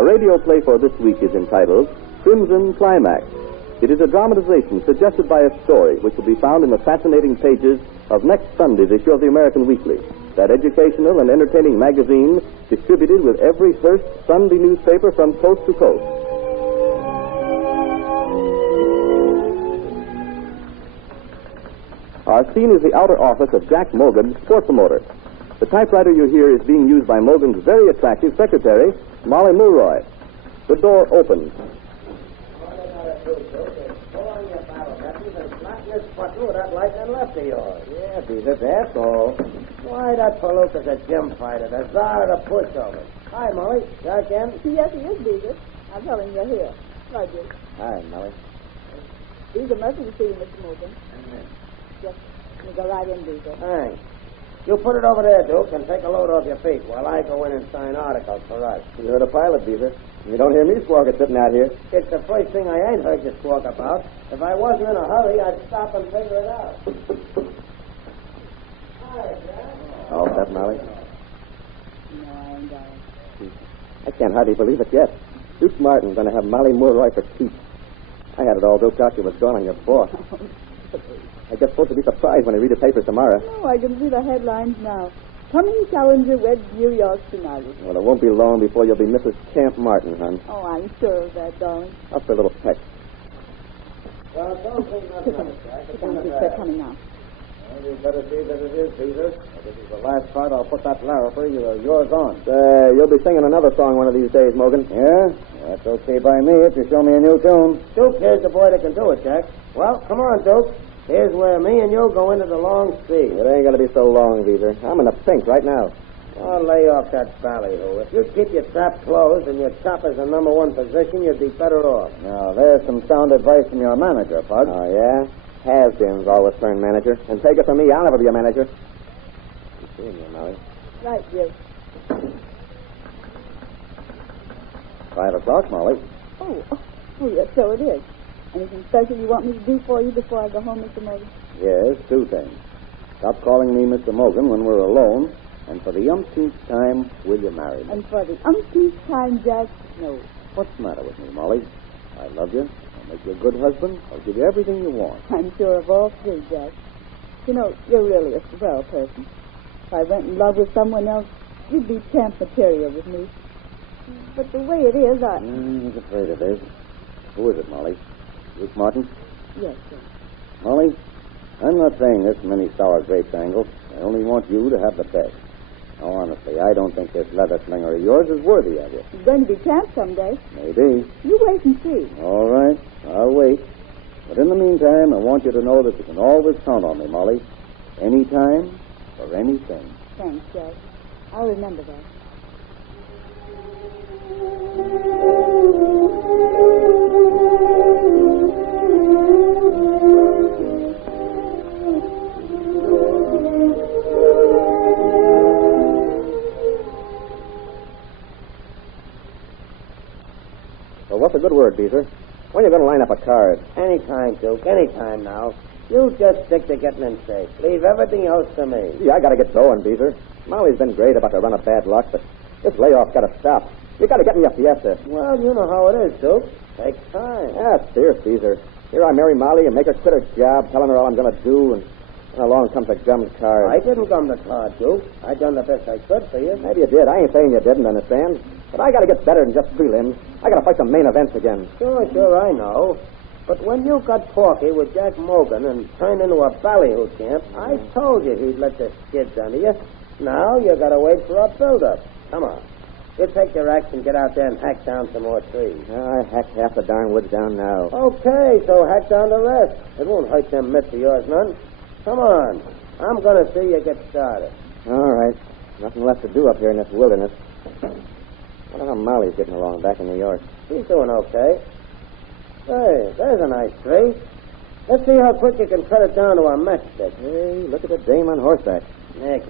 Our radio play for this week is entitled Crimson Climax. It is a dramatization suggested by a story which will be found in the fascinating pages of next Sunday's issue of the American Weekly, that educational and entertaining magazine distributed with every first Sunday newspaper from coast to coast. Our scene is the outer office of Jack Mogan, sports promoter. The typewriter you hear is being used by Mogan's very attractive secretary, Molly Mulroy. The door opens. That lightning left of yours. Yeah, Beaver, that's all. Why, that Palooka's a gym fighter, the czar of the pushover. Hi, Molly. Jack in? Yes, he is, Beaver. I'll tell him you're here. Right, Duke. Hi, Molly. Beaver, mercy to see you, Mr. Morgan. Yes, you go right in, Beaver. Thanks. You put it over there, Duke, and take a load off your feet while I go in and sign articles for us. You're the pilot, Beaver. You don't hear me squawking sitting out here. It's the first thing I ain't heard you squawk about. If I wasn't in a hurry, I'd stop and figure it out. Hi, Jack. All set, Molly? No, I ain't got it. I can't hardly believe it yet. Duke Martin's going to have Molly Mulroy for keeps. I had it all doped out you was gone on your boss. I guess supposed to be surprised when I read the papers tomorrow. Oh, I can see the headlines now. Coming challenger weds New York tonight. Well, it won't be long before you'll be Mrs. Camp Martin, hon. Oh, I'm sure of that, darling. Up for a little peck. Well, don't think nothing of it, Jack. Sit down, Duke. They're coming now. Well, you better see that it is, Beaver. If this is the last part, I'll put that Larriper, yours on. You'll be singing another song one of these days, Morgan. Yeah? That's okay by me if you show me a new tune. Duke, here's the boy that can do it, Jack. Well, come on, Duke. Here's where me and you go into the long sea. It ain't going to be so long, Beaver. I'm in the pink right now. Oh, lay off that ballyhoo. If you'd keep your trap closed and your choppers in number one position, you'd be better off. Now, there's some sound advice from your manager, Pug. Oh, yeah? Has-beens always turn manager. And take it from me, I'll never be a manager. I'm seeing you, Molly. Right, Duke. 5 o'clock, Molly. Oh, yes, so it is. Anything special you want me to do for you before I go home, Mr. Morgan? Yes, 2 things. Stop calling me Mr. Morgan when we're alone, and for the umpteenth time, will you marry me? And for the umpteenth time, Jack, no. What's the matter with me, Molly? I love you. I'll make you a good husband. I'll give you everything you want. I'm sure of all 3, Jack. You know, you're really a swell person. If I went in love with someone else, you'd be camp material with me. But the way it is, I was afraid of this. Who is it, Molly? Duke Martin? Yes, sir. Molly, I'm not saying this from any sour grapes angle. I only want you to have the best. Now, honestly, I don't think this leather slinger of yours is worthy of you. He's going to be camp someday. Maybe. You wait and see. All right. I'll wait. But in the meantime, I want you to know that you can always count on me, Molly. Anytime, for anything. Thanks, Jack. I'll remember that. So what's a good word, Beezer? When are you going to line up a card? Anytime, Duke. Anytime now. You just stick to getting in shape. Leave everything else to me. Gee, I got to get going, Beezer. Molly's been great about the run of bad luck, but this layoff's got to stop. You got to get me a fiesta. Well, you know how it is, Duke. Takes time. That's fierce, Beezer. Here I marry Molly and make her quit her job, telling her all I'm going to do, and then along comes a gummed card. I didn't gum the card, Duke. I done the best I could for you. Maybe you did. I ain't saying you didn't, understand? But I got to get better than just prelims. I got to fight some main events again. Sure, I know. But when you got porky with Jack Morgan and turned into a ballyhoo camp, I told you he'd let the skids under you. Now you got to wait for a build-up. Come on. You take your axe and get out there and hack down some more trees. I hacked half the darn woods down now. Okay, so hack down the rest. It won't hurt them mitts of yours none. Come on. I'm going to see you get started. All right. Nothing left to do up here in this wilderness. I wonder how Molly's getting along back in New York. She's doing okay. Hey, there's a nice tree. Let's see how quick you can cut it down to a matchstick. Hey, look at the dame on horseback. Next,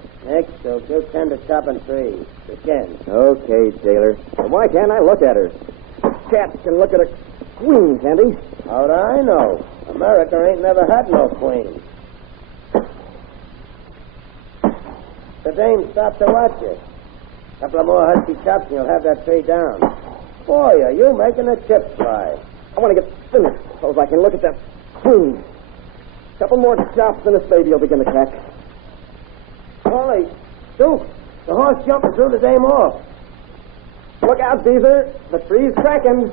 so you tend to chopping trees. Again. Okay, Taylor. Well, why can't I look at her? Cats can look at a queen, can't he? How'd I know? America ain't never had no queen. The dame stopped to watch you. Couple of more husky chops and you'll have that tree down. for you. You making the chips fly. I want to get finished so I can look at that queen. Couple more chops and this baby will begin to catch. Molly, Duke, the horse jumping through the dame off. Look out, Beaver. The tree's cracking.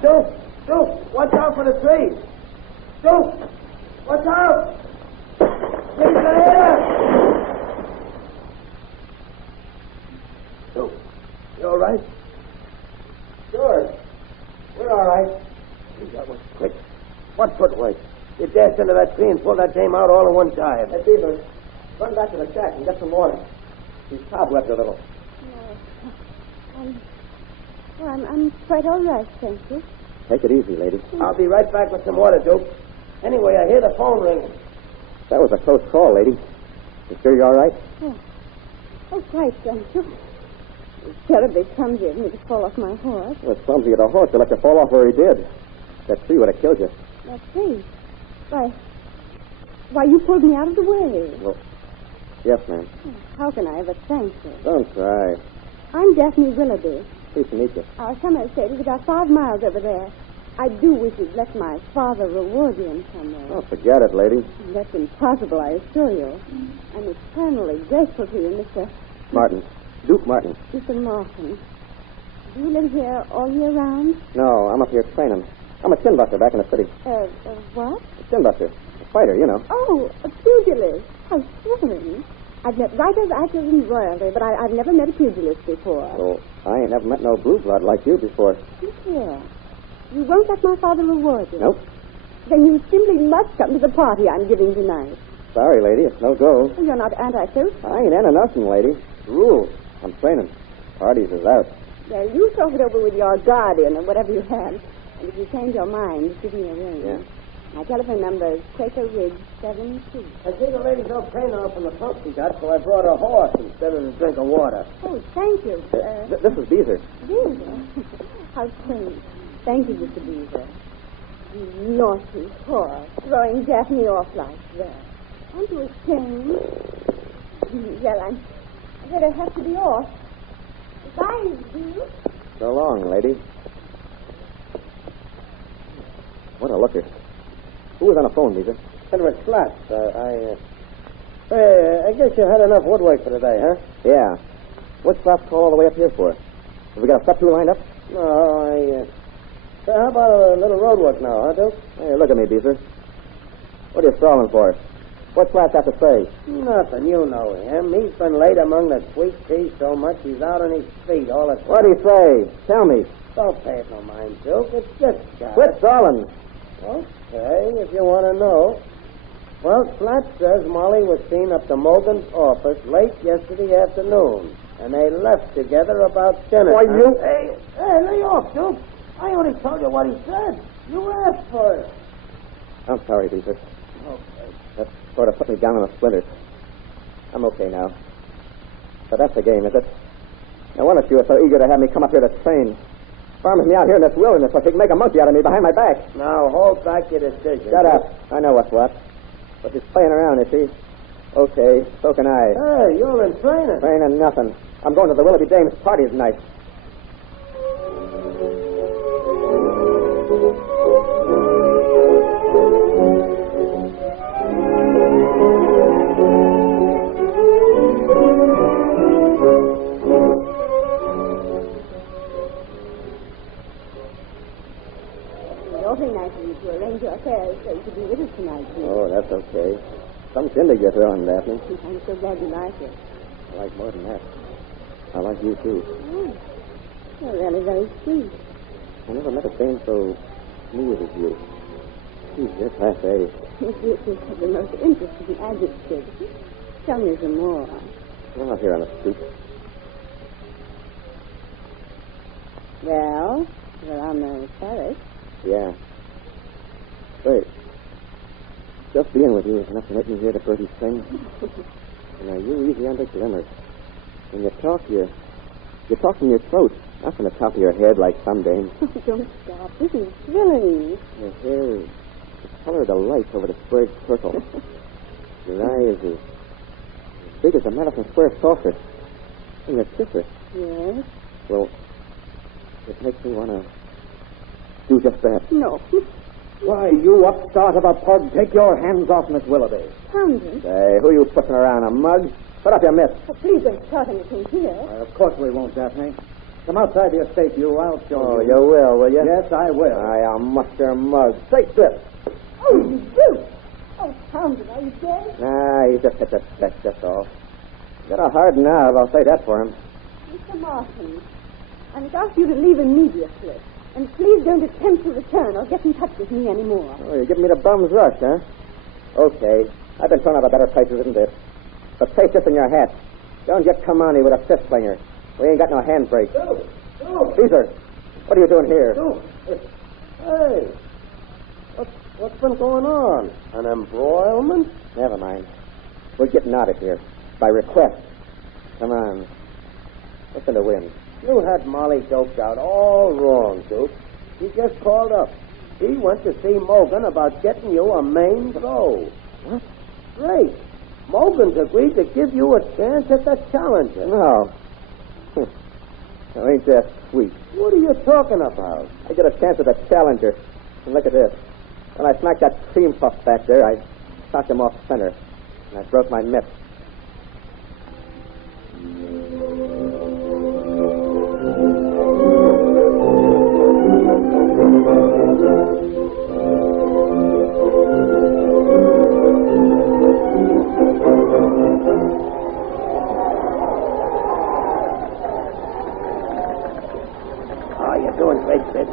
Duke, watch out for the tree. Duke, watch out. Tree's here. Duke, you all right? Sure. We're all right. That was quick. What footwork? You dashed into that tree and pulled that dame out all in one time. Hey, Beaver, run back to the shack and get some water. She's cobwebbed a little. I'm quite all right, thank you. Take it easy, lady. I'll be right back with some water, Duke. Anyway, I hear the phone ringing. That was a close call, lady. You sure you're all right? Oh, quite, thank you. It's terribly clumsy of me to fall off my horse. It was clumsy of the horse to let you fall off where he did. That tree would have killed you. That tree? Why, you pulled me out of the way. Well, yes, ma'am. How can I ever thank you? Don't cry. I'm Daphne Willoughby. Pleased to meet you. Our summer estate is about 5 miles over there. I do wish you'd let my father reward you in some way. Oh, forget it, lady. That's impossible, I assure you. I'm eternally grateful to you, Mr. Martin. Duke Martin. Mr. Martin. Do you live here all year round? No, I'm up here training. I'm a chin buster back in the city. What? A chin buster. A fighter, you know. Oh, a pugilist. How thrilling. I've met writers, actors, and royalty, but I've never met a pugilist before. So, I ain't never met no blue blood like you before. Look here. You won't let my father reward you? Nope. Then you simply must come to the party I'm giving tonight. Sorry, lady. It's no go. You're not anti-social? I ain't into nothing, lady. Rules. I'm training. Parties is out. Well, you talk it over with your guardian or whatever you have. And if you change your mind, give me a ring. Yeah. My telephone number is Quaker Ridge 72. I see the lady's all trained off from the pump she got, so I brought a horse instead of a drink of water. Oh, thank you. This is Beezer. Beaver. How quaint. Thank you, Mr. Beaver. You naughty horse, throwing Daphne off like that. Aren't you ashamed? Well, I better have to be off. Goodbye, Beaver. So long, lady. What a looker. Who was on the phone, Beezer? Henry Slats. I guess you had enough woodwork for today, huh? Yeah. What's Slap's call all the way up here for? Have we got a step two lined up? No, how about a little road work now, huh, Duke? Hey, look at me, Beezer. What are you stalling for? What's Slats have to say? Nothing. You know him. He's been laid among the sweet peas so much he's out on his feet all the time. What'd he say? Tell me. Don't pay it no mind, Duke. It's just got Quit stalling. Okay, if you want to know. Well, Slats says Molly was seen up to Mogan's office late yesterday afternoon, and they left together about dinner. Why, you... Hey, lay off, Duke. I only told you what he said. You asked for it. I'm sorry, Beezer. Okay. That sort of put me down in the splinters. I'm okay now. But that's the game, is it? No wonder you were so eager to have me come up here to train. Farming me out here in this wilderness so she can make a monkey out of me behind my back. Now, hold back your decision. Shut up. I know what's what. But she's playing around, is she? Okay, so can I. Hey, you're in training. Training nothing. I'm going to the Willoughby Dames party tonight. Awfully nice of you to arrange your affairs so you could be with us tonight, Beaver. Oh, that's okay. Some shindig you're throwing, Daphne. I'm so glad you like it. I like more than that. I like you, too. Oh, you're really very sweet. I never met a dame so smooth as you. She's just class A. This is the most interesting adjective. Tell me some more. We're out here on the stoop. Well, we're on the terrace. Yeah. Say, just being with you is enough to make me hear the birdies sing. Now, you're easy on the glimmers. When you talk from your throat, not from the top of your head like some dames. Don't stop. This is thrilling. Your hair is the color of the lights over the squared circle. Your eyes is as big as a Madison Square saucer. And your kisser, Yes? well, It makes me want to do just that. No. Why, you upstart of a pug, take your hands off Miss Willoughby. Townsend. Hey, who you pushing around, a mug? Put up your mitts. Oh, please don't start anything here. Of course we won't, Daphne. Come outside the estate, you. I'll show you. You will you? Yes, I will. I'll mush your mug. Take this. Oh, you do? Oh, Townsend, are you dead? Nah, he just hit the speck, that's all. Got a hard nerve, I'll say that for him. Mr. Martin, I must ask you to leave immediately. And please don't attempt to return or get in touch with me anymore. Oh, you're giving me the bum's rush, huh? Okay. I've been thrown out of better places than this. But place this in your hat. Don't get come on me with a fist flinger. We ain't got no handbrake. No. Caesar, what are you doing here? No. Hey. What's been going on? An embroilment? Never mind. We're getting out of here. By request. Come on. What's in the wind? You had Molly doped out all wrong, Duke. She just called up. She went to see Mogan about getting you a main throw. What? Great. Mogan's agreed to give you a chance at the Challenger. No. Now, ain't that sweet? What are you talking about? I get a chance at the Challenger. And look at this. When I smacked that cream puff back there, I knocked him off center. And I broke my mitt. Oh, you're doing great, Sid.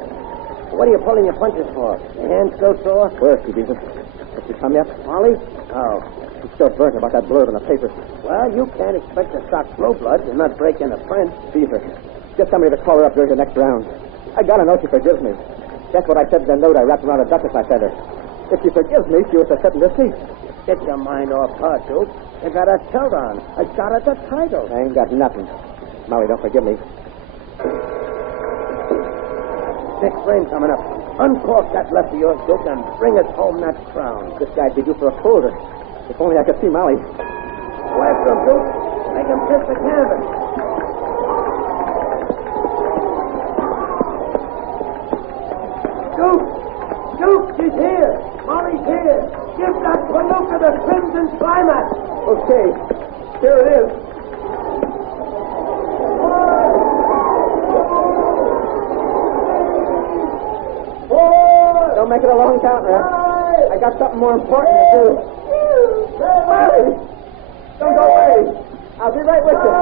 What are you pulling your punches for? Your hands still sore? Where's she, Beaver? Has she come yet? Molly? Oh. She's still burnt about that blurb in the paper. Well, you can't expect to stop slow bloods and not break in a print. Beaver, get somebody to call her up during the next round. I gotta know she forgives me. That's what I said in the note I wrapped around a duchess I sent her. If she forgives me, she was to sit in this seat. Get your mind off her, Duke. You got a tilt on. I got at the title. I ain't got nothing. Molly, don't forgive me. Next frame coming up. Uncork that left of yours, Duke, and bring us home that crown. This guy'd be due for a folder. If only I could see Molly. Go after him, Duke. Make him kiss the canvas. Duke, she's here. Molly's here. Give that Palooka the Crimson Climax. Okay, here it is. Don't make it a long count, Ref. I got something more important to do. Molly! Don't go away. I'll be right with you.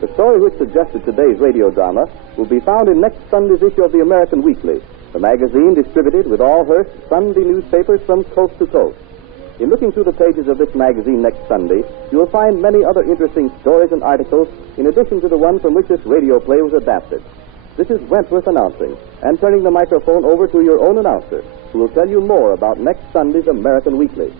The story which suggested today's radio drama will be found in next Sunday's issue of the American Weekly, the magazine distributed with all Hearst's Sunday newspapers from coast to coast. In looking through the pages of this magazine next Sunday, you will find many other interesting stories and articles in addition to the one from which this radio play was adapted. This is Wentworth announcing and turning the microphone over to your own announcer, who will tell you more about next Sunday's American Weekly.